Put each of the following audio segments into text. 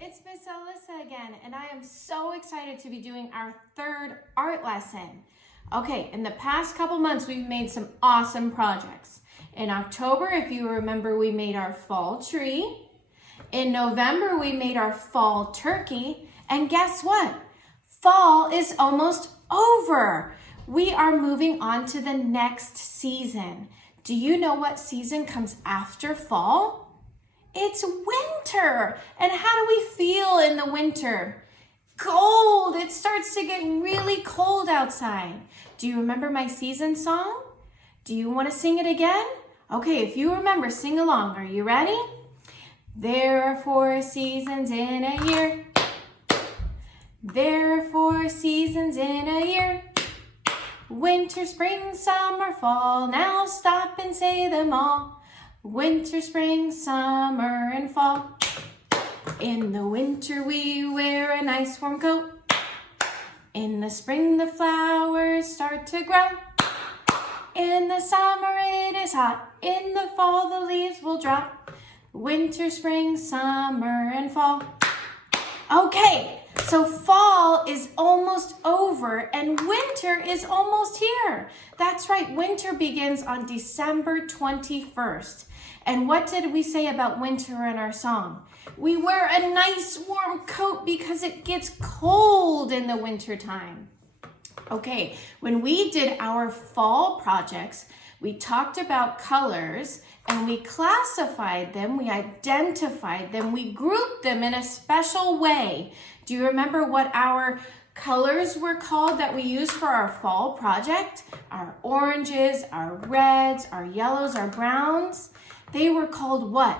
It's Miss Alyssa again, and I am so excited to be doing our third art lesson. Okay, in the past couple months, we've made some awesome projects. In October, if you remember, we made our fall tree. In November, we made our fall turkey. And guess what? Fall is almost over. We are moving on to the next season. Do you know what season comes after fall? It's winter. And how do we feel in the winter? Cold. It starts to get really cold outside. Do you remember my season song? Do you want to sing it again? Okay, if you remember, sing along. Are you ready? There are 4 seasons in a year. There are 4 seasons in a year. Winter, spring, summer, fall. Now stop and say them all. Winter, spring, summer, and fall. In the winter we wear a nice warm coat. In the spring the flowers start to grow. In the summer it is hot. In the fall the leaves will drop. Winter, spring, summer, and fall. Okay, so fall is almost over and winter is almost here. That's right, winter begins on December 21st. And what did we say about winter in our song? We wear a nice warm coat because it gets cold in the winter time. Okay, when we did our fall projects, we talked about colors and we classified them, we identified them, we grouped them in a special way. Do you remember what our colors were called that we used for our fall project? Our oranges, our reds, our yellows, our browns. They were called what?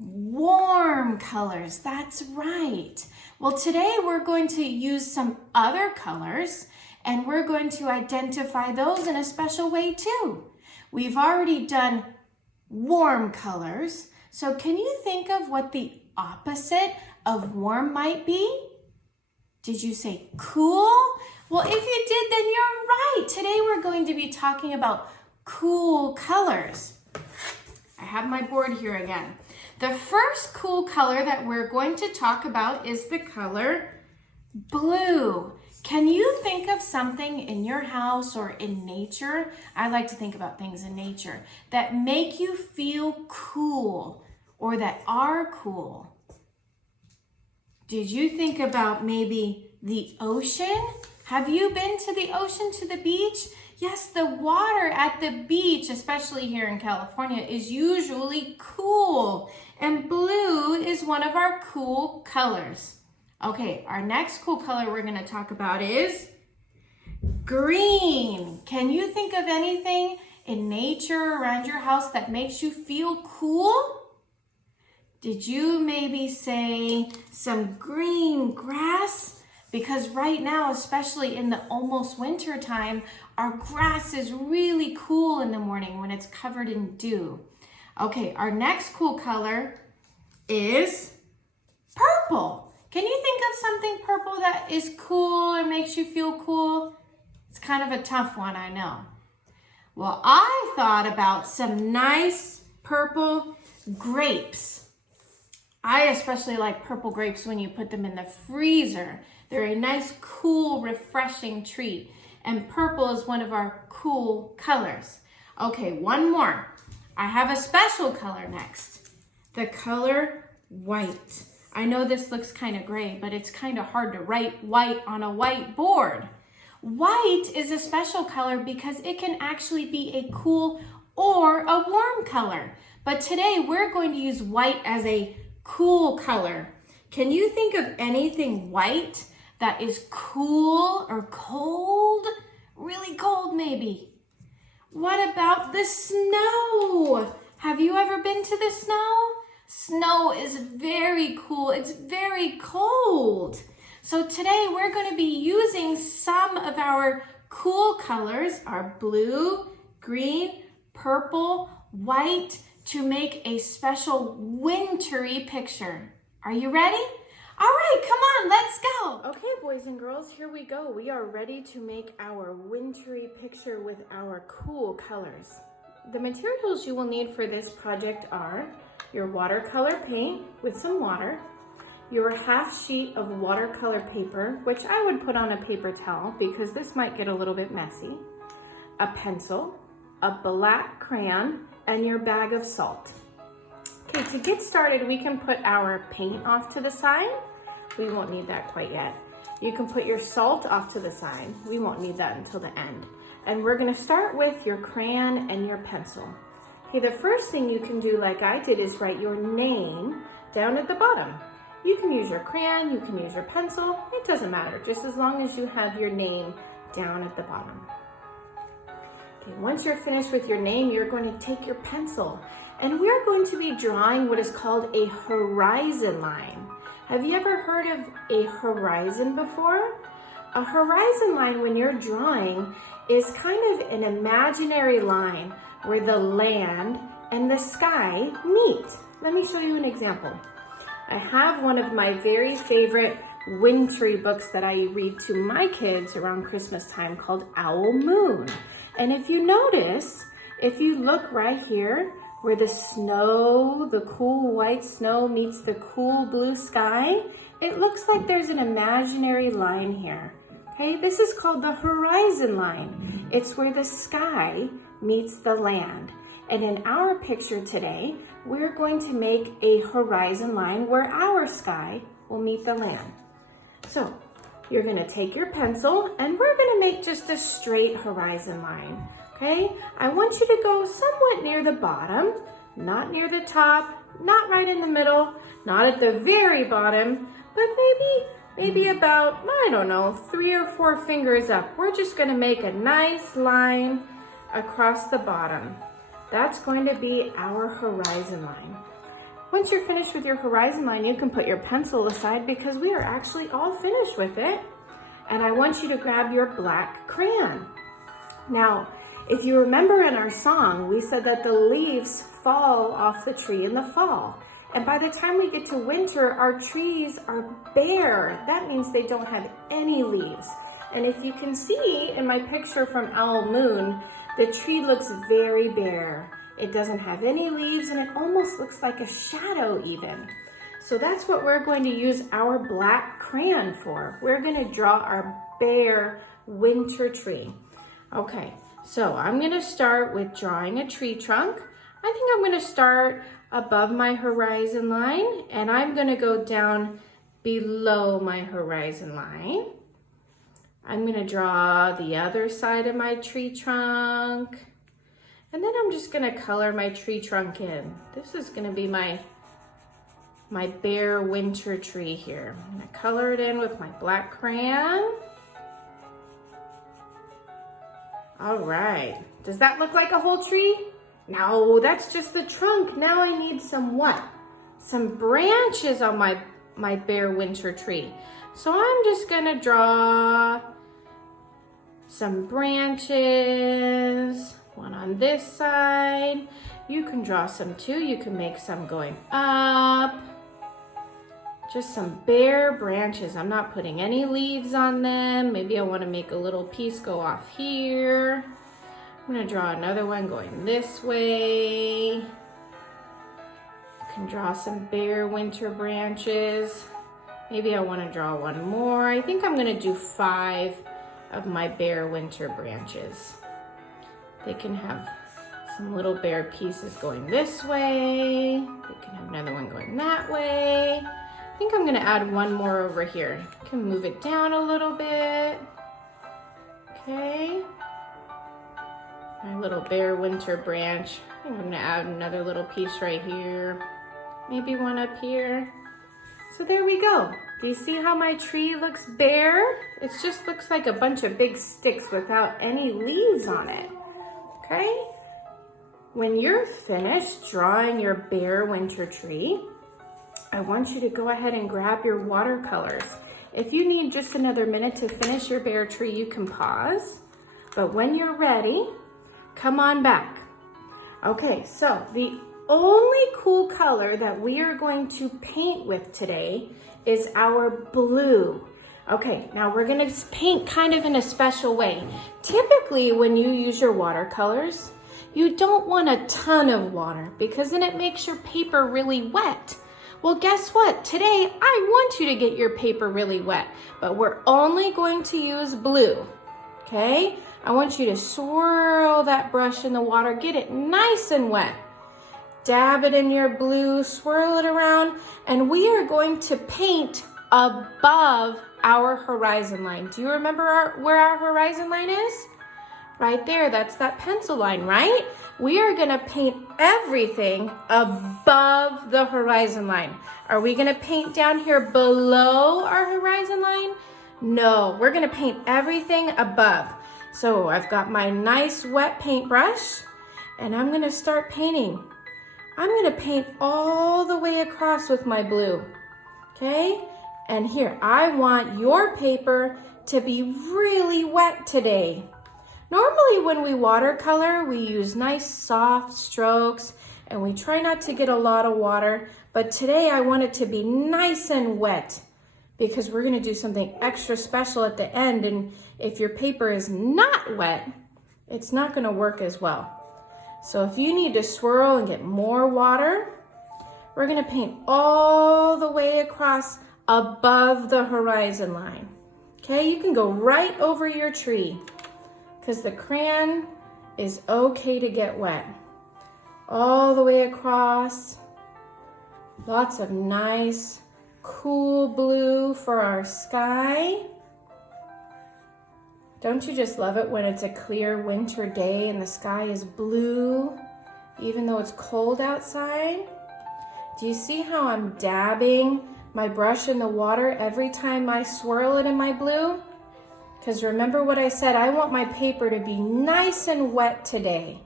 Warm colors. That's right. Well, today we're going to use some other colors and we're going to identify those in a special way too. We've already done warm colors. So can you think of what the opposite of warm might be? Did you say cool? Well, if you did, then you're right. Today we're going to be talking about cool colors. I have my board here again. The first cool color that we're going to talk about is the color blue. Can you think of something in your house or in nature? I like to think about things in nature that make you feel cool or that are cool. Did you think about maybe the ocean? Have you been to the ocean, to the beach? Yes, the water at the beach, especially here in California, is usually cool. And blue is one of our cool colors. Okay, our next cool color we're going to talk about is green. Can you think of anything in nature around your house that makes you feel cool? Did you maybe say some green grass? Because right now, especially in the almost winter time, our grass is really cool in the morning when it's covered in dew. Okay, our next cool color is purple. Can you think of something purple that is cool or makes you feel cool? It's kind of a tough one, I know. Well, I thought about some nice purple grapes. I especially like purple grapes when you put them in the freezer. They're a nice, cool, refreshing treat. And purple is one of our cool colors. Okay, one more. I have a special color next. The color white. I know this looks kind of gray, but it's kind of hard to write white on a white board. White is a special color because it can actually be a cool or a warm color. But today we're going to use white as a cool color. Can you think of anything white that is cool or cold? Really cold maybe. What about the snow? Have you ever been to the snow? Snow is very cool. It's very cold. So today we're going to be using some of our cool colors, our blue, green, purple, white, to make a special wintry picture. Are you ready? All right, come on, let's go. Okay, boys and girls, here we go. We are ready to make our wintry picture with our cool colors. The materials you will need for this project are your watercolor paint with some water, your half sheet of watercolor paper, which I would put on a paper towel because this might get a little bit messy, a pencil, a black crayon, and your bag of salt. Okay, to get started, we can put our paint off to the side. We won't need that quite yet. You can put your salt off to the side. We won't need that until the end. And we're gonna start with your crayon and your pencil. Okay, the first thing you can do, like I did, is write your name down at the bottom. You can use your crayon, you can use your pencil, it doesn't matter, just as long as you have your name down at the bottom. Okay, once you're finished with your name, you're going to take your pencil and we're going to be drawing what is called a horizon line. Have you ever heard of a horizon before? A horizon line, when you're drawing, is kind of an imaginary line where the land and the sky meet. Let me show you an example. I have one of my very favorite wintry books that I read to my kids around Christmas time called Owl Moon. And if you notice, if you look right here where the snow, the cool white snow meets the cool blue sky, it looks like there's an imaginary line here. Okay, this is called the horizon line. It's where the sky meets the land. And in our picture today, we're going to make a horizon line where our sky will meet the land. So you're gonna take your pencil and we're gonna make just a straight horizon line, okay? I want you to go somewhat near the bottom, not near the top, not right in the middle, not at the very bottom, but maybe about, I don't know, 3 or 4 fingers up. We're just gonna make a nice line across the bottom. That's going to be our horizon line. Once you're finished with your horizon line, you can put your pencil aside because we are actually all finished with it. And I want you to grab your black crayon. Now, if you remember in our song, we said that the leaves fall off the tree in the fall. And by the time we get to winter, our trees are bare. That means they don't have any leaves. And if you can see in my picture from Owl Moon, the tree looks very bare. It doesn't have any leaves and it almost looks like a shadow even. So that's what we're going to use our black crayon for. We're going to draw our bare winter tree. Okay, so I'm going to start with drawing a tree trunk. I think I'm going to start above my horizon line and I'm going to go down below my horizon line. I'm going to draw the other side of my tree trunk. And then I'm just going to color my tree trunk in. This is going to be my bare winter tree here. I'm going to color it in with my black crayon. All right. Does that look like a whole tree? No, that's just the trunk. Now I need some what? Some branches on my bare winter tree. So I'm just going to draw some branches, one on this side. You can draw some too. You can make some going up. Just some bare branches. I'm not putting any leaves on them. Maybe I want to make a little piece go off here. I'm going to draw another one going this way. You can draw some bare winter branches. Maybe I want to draw one more. I think I'm going to do 5 of my bare winter branches. They can have some little bare pieces going this way. They can have another one going that way. I think I'm going to add one more over here. I can move it down a little bit. Okay. My little bare winter branch. I think I'm going to add another little piece right here. Maybe one up here. So there we go. Do you see how my tree looks bare? It just looks like a bunch of big sticks without any leaves on it, okay? When you're finished drawing your bare winter tree, I want you to go ahead and grab your watercolors. If you need just another minute to finish your bare tree, you can pause. But when you're ready, come on back. Okay, so the only cool color that we are going to paint with today is our blue. Okay, now we're gonna paint kind of in a special way. Typically, when you use your watercolors, you don't want a ton of water because then it makes your paper really wet. Well, guess what? Today, I want you to get your paper really wet, but we're only going to use blue, okay? I want you to swirl that brush in the water, get it nice and wet. Dab it in your blue, swirl it around, and we are going to paint above our horizon line. Do you remember where our horizon line is? Right there, that's that pencil line, right? We are gonna paint everything above the horizon line. Are we gonna paint down here below our horizon line? No, we're gonna paint everything above. So I've got my nice wet paintbrush, and I'm gonna start painting. I'm gonna paint all the way across with my blue, okay? And here, I want your paper to be really wet today. Normally when we watercolor, we use nice soft strokes and we try not to get a lot of water, but today I want it to be nice and wet because we're gonna do something extra special at the end, and if your paper is not wet, it's not gonna work as well. So if you need to swirl and get more water, we're gonna paint all the way across above the horizon line. Okay, you can go right over your tree because the crayon is okay to get wet. All the way across. Lots of nice, cool blue for our sky. Don't you just love it when it's a clear winter day and the sky is blue, even though it's cold outside? Do you see how I'm dabbing my brush in the water every time I swirl it in my blue? Because remember what I said, I want my paper to be nice and wet today.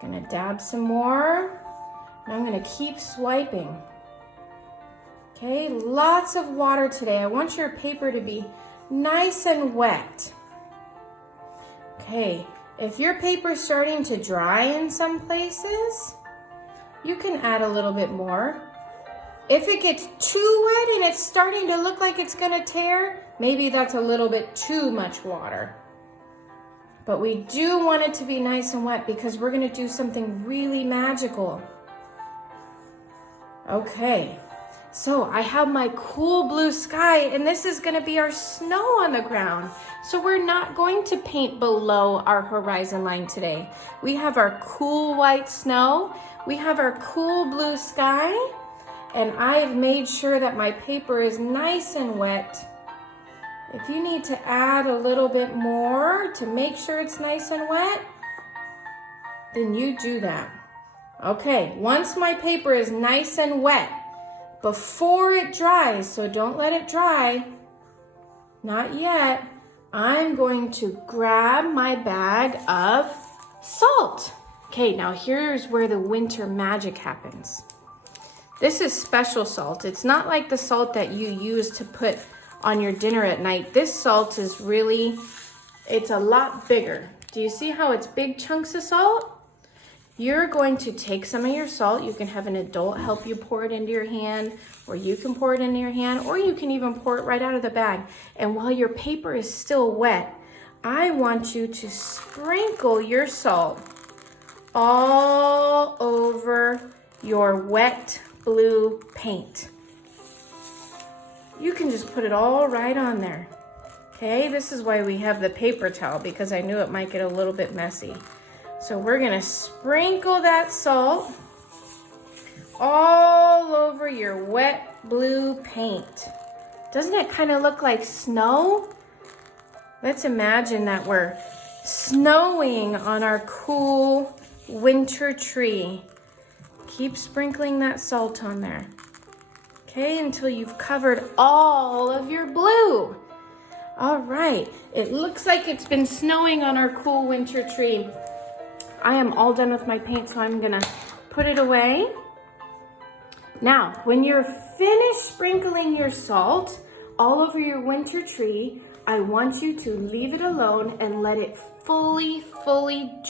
Gonna dab some more, and I'm gonna keep swiping. Okay, lots of water today. I want your paper to be nice and wet. Okay, if your paper's starting to dry in some places, you can add a little bit more. If it gets too wet and it's starting to look like it's gonna tear, maybe that's a little bit too much water. But we do want it to be nice and wet because we're gonna do something really magical. Okay, so I have my cool blue sky, and this is gonna be our snow on the ground. So we're not going to paint below our horizon line today. We have our cool white snow, we have our cool blue sky, and I've made sure that my paper is nice and wet. If you need to add a little bit more to make sure it's nice and wet, then you do that. Okay, once my paper is nice and wet, before it dries, so don't let it dry, not yet, I'm going to grab my bag of salt. Okay, now here's where the winter magic happens. This is special salt. It's not like the salt that you use to put on your dinner at night. This salt is really, it's a lot bigger. Do you see how it's big chunks of salt? You're going to take some of your salt. You can have an adult help you pour it into your hand, or you can pour it into your hand, or you can even pour it right out of the bag. And while your paper is still wet, I want you to sprinkle your salt all over your wet blue paint. You can just put it all right on there. Okay, this is why we have the paper towel, because I knew it might get a little bit messy. So we're gonna sprinkle that salt all over your wet blue paint. Doesn't it kind of look like snow? Let's imagine that we're snowing on our cool winter tree. Keep sprinkling that salt on there. Okay, until you've covered all of your blue. All right, it looks like it's been snowing on our cool winter tree. I am all done with my paint, so I'm gonna put it away. Now, when you're finished sprinkling your salt all over your winter tree, I want you to leave it alone and let it fully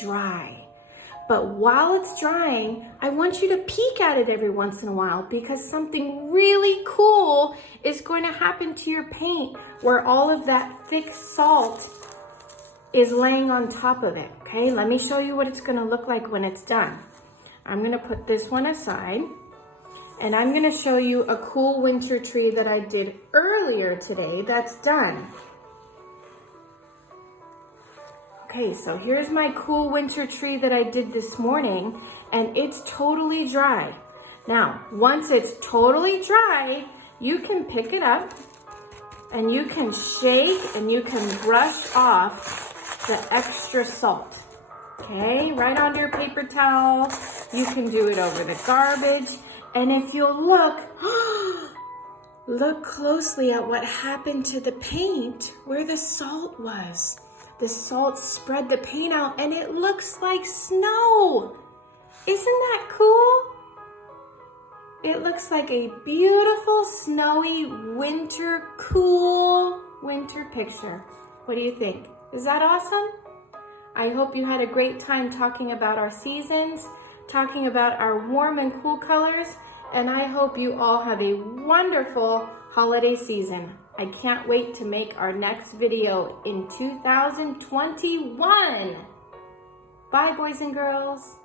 dry. But while it's drying, I want you to peek at it every once in a while, because something really cool is going to happen to your paint where all of that thick salt is laying on top of it. Okay, let me show you what it's gonna look like when it's done. I'm gonna put this one aside, And I'm gonna show you a cool winter tree that I did earlier today that's done. Okay, so here's my cool winter tree that I did this morning, and it's totally dry. Now, once it's totally dry, you can pick it up and you can shake and you can brush off the extra salt. Okay, right onto your paper towel. You can do it over the garbage. And if you'll look closely at what happened to the paint where the salt was. The salt spread the paint out and it looks like snow. Isn't that cool? It looks like a beautiful, snowy, cool winter picture. What do you think? Is that awesome? I hope you had a great time talking about our seasons, talking about our warm and cool colors, and I hope you all have a wonderful holiday season. I can't wait to make our next video in 2021. Bye, boys and girls.